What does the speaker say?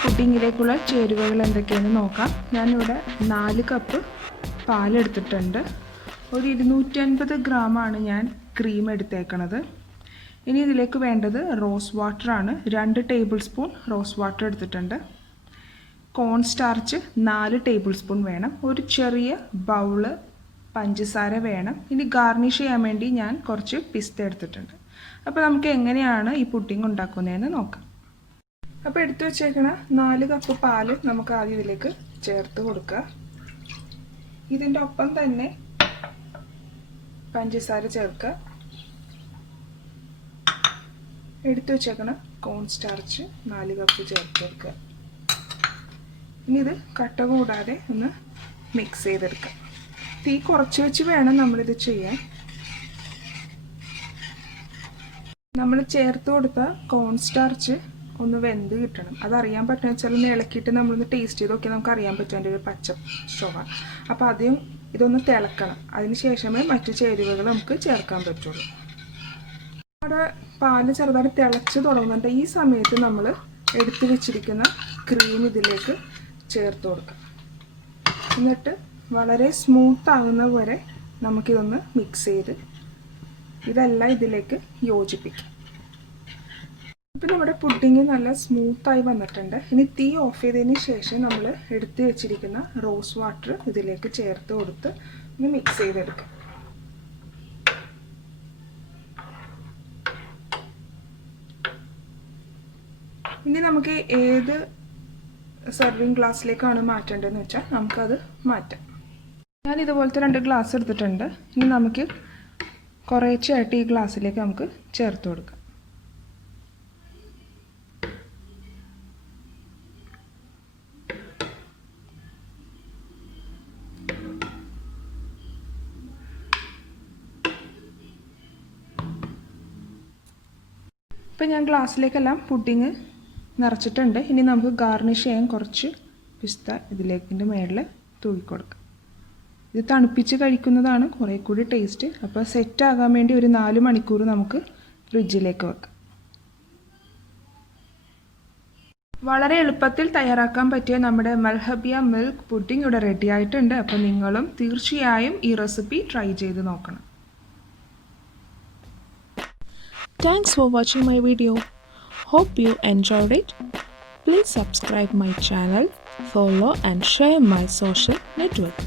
പുഡിങ്ങിലേക്കുള്ള ചേരുവകൾ എന്തൊക്കെയാണെന്ന് നോക്കാം. ഞാനിവിടെ 4 കപ്പ് പാലെടുത്തിട്ടുണ്ട്. ഒരു 250 ഗ്രാമാണ് ഞാൻ ക്രീം എടുത്തേക്കണത്. ഇനി ഇതിലേക്ക് വേണ്ടത് റോസ് വാട്ടറാണ്. 2 ടേബിൾ സ്പൂൺ റോസ് വാട്ടർ എടുത്തിട്ടുണ്ട്. കോൺ സ്റ്റാർച്ച് 4 ടേബിൾ സ്പൂൺ വേണം. ഒരു ചെറിയ ബൗള് പഞ്ചസാര വേണം. ഇനി ഗാർണിഷ് ചെയ്യാൻ വേണ്ടി ഞാൻ കുറച്ച് പിസ്ത എടുത്തിട്ടുണ്ട്. അപ്പോൾ നമുക്ക് എങ്ങനെയാണ് ഈ പുഡിംഗ് ഉണ്ടാക്കുന്നതെന്ന് നോക്കാം. അപ്പോൾ എടുത്തു വെച്ചേക്കണ 4 കപ്പ് പാല് നമുക്ക് ആദ്യം ഇതിലേക്ക് ചേർത്ത് കൊടുക്കുക. ഇതിൻ്റെ ഒപ്പം തന്നെ പഞ്ചസാര ചേർക്കുക. എടുത്തു വെച്ചേക്കണ കോൺ സ്റ്റാർച്ച് 4 കപ്പ് ചേർത്ത് കൊടുക്കുക. ഇനി ഇത് കട്ട കൂടാതെ ഒന്ന് മിക്സ് ചെയ്തെടുക്കുക. തീ കുറച്ച് വെച്ച് വേണം നമ്മളിത് ചെയ്യാൻ. നമ്മൾ ചേർത്ത് കൊടുത്ത കോൺ സ്റ്റാർച്ച് ഒന്ന് വെന്ത് കിട്ടണം. അതറിയാൻ പറ്റുന്ന വെച്ചാൽ ഒന്ന് ഇളക്കിയിട്ട് നമ്മളൊന്ന് ടേസ്റ്റ് ചെയ്ത് നോക്കിയാൽ നമുക്ക് അറിയാൻ പറ്റും അതിൻ്റെ ഒരു പച്ച ചുവ. അപ്പോൾ ആദ്യം ഇതൊന്ന് തിളക്കണം. അതിന് ശേഷമേ മറ്റു ചേരുവകൾ നമുക്ക് ചേർക്കാൻ പറ്റുള്ളൂ. നമ്മുടെ പാല് ചെറുതായിട്ട് തിളച്ച് തുടങ്ങുന്നുണ്ട്. ഈ സമയത്ത് നമ്മൾ എടുത്തു വെച്ചിരിക്കുന്ന ക്രീം ഇതിലേക്ക് ചേർത്ത് കൊടുക്കാം. എന്നിട്ട് വളരെ സ്മൂത്ത് ആകുന്ന വരെ നമുക്കിതൊന്ന് മിക്സ് ചെയ്ത് ഇതെല്ലാം ഇതിലേക്ക് യോജിപ്പിക്കാം. ഇപ്പം നമ്മുടെ പുഡിങ് നല്ല സ്മൂത്തായി വന്നിട്ടുണ്ട്. ഇനി തീ ഓഫ് ചെയ്തതിന് ശേഷം നമ്മൾ എടുത്ത് വെച്ചിരിക്കുന്ന റോസ് വാട്ടർ ഇതിലേക്ക് ചേർത്ത് കൊടുത്ത് ഒന്ന് മിക്സ് ചെയ്തെടുക്കാം. ഇനി നമുക്ക് ഏത് സെർവിങ് ഗ്ലാസ്സിലേക്കാണ് മാറ്റേണ്ടതെന്ന് വെച്ചാൽ നമുക്കത് മാറ്റാം. ഞാൻ ഇതുപോലത്തെ 2 ഗ്ലാസ് എടുത്തിട്ടുണ്ട്. ഇനി നമുക്ക് കുറേശ്ശെയായിട്ട് ഈ ഗ്ലാസ്സിലേക്ക് നമുക്ക് ചേർത്ത് കൊടുക്കാം. ഇപ്പം ഞാൻ ഗ്ലാസ്സിലേക്കെല്ലാം പുഡിങ് നിറച്ചിട്ടുണ്ട്. ഇനി നമുക്ക് ഗാർണിഷ് ചെയ്യാൻ കുറച്ച് പിസ്ത ഇതിലേക്കിൻ്റെ മേളിൽ തൂക്കിക്കൊടുക്കാം. ഇത് തണുപ്പിച്ച് കഴിക്കുന്നതാണ് കുറേ കൂടി ടേസ്റ്റ്. അപ്പോൾ സെറ്റ് ആകാൻ വേണ്ടി ഒരു 4 മണിക്കൂർ നമുക്ക് ഫ്രിഡ്ജിലേക്ക് വെക്കാം. വളരെ എളുപ്പത്തിൽ തയ്യാറാക്കാൻ പറ്റിയ നമ്മുടെ മൽഹബിയ മിൽക്ക് പുഡിംഗ് ഇവിടെ റെഡി ആയിട്ടുണ്ട്. അപ്പോൾ നിങ്ങളും തീർച്ചയായും ഈ റെസിപ്പി ട്രൈ ചെയ്ത് നോക്കണം. Thanks for watching my video. Hope you enjoyed it. Please subscribe my channel, follow and share my social network.